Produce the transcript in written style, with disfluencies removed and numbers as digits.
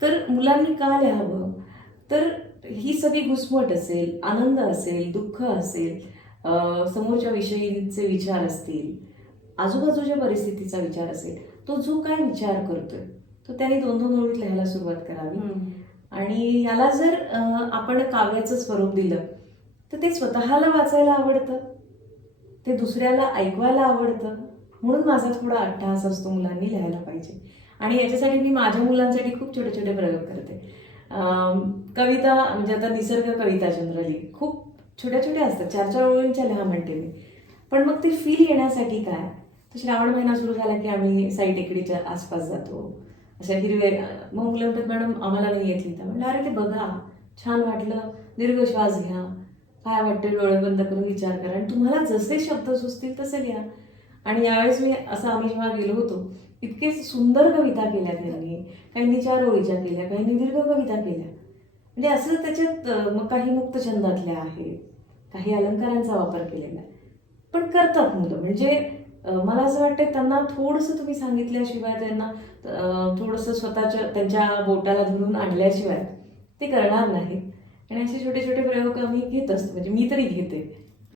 तर मुलांनी का लिहावं? तर ही सगळी घुसमट असेल, आनंद असेल, दुःख असेल, समोरच्या विषयीचे विचार असतील, आजूबाजूच्या परिस्थितीचा विचार असेल, तो जो काय विचार करतोय तो त्याने 2-2 ओळीत लिहायला सुरुवात करावी. आणि याला जर आपण काव्याचं स्वरूप दिलं तर ते स्वतःला वाचायला आवडतं, ते दुसऱ्याला ऐकवायला आवडतं. म्हणून माझा थोडा अट्टहास असतो मुलांनी लिहायला पाहिजे. आणि याच्यासाठी मी माझ्या मुलांसाठी खूप छोटे छोटे प्रयोग करते. कविता म्हणजे आता निसर्ग कविता जनरली खूप छोट्या छोट्या असतात, 4-4 ओळींच्या लिहा म्हणते मी. पण मग ते फील येण्यासाठी काय, तर श्रावण महिना सुरू झाला की आम्ही साई टेकडीच्या आसपास जातो, अशा हिरवे. मग मुलं म्हणतात मॅडम आम्हाला नाही येत लिहिता. म्हणलं अरे ते बघा, छान वाटलं, दीर्घ श्वास घ्या, काय वाटतं डोळे बंद करून विचार करा आणि तुम्हाला जसे शब्द सुचतील तसे लिहा. आणि यावेळेस मी असं आम्ही जेव्हा गेलो होतो इतके सुंदर कविता केल्या त्यांनी. काहींनी 4 ओळीच्या केल्या, काहींनी दीर्घ कविता केल्या. म्हणजे असं त्याच्यात मग काही मुक्तछंदातल्या आहेत, काही अलंकारांचा वापर केलेला आहे. पण करतात मुलं. म्हणजे मला असं वाटतं त्यांना थोडंसं तुम्ही सांगितल्याशिवाय, त्यांना थोडंसं स्वतःच्या त्यांच्या बोटाला धरून आणल्याशिवाय ते करणार नाहीत. आणि असे छोटे छोटे प्रयोग आम्ही घेत असतो, म्हणजे मी तरी घेते.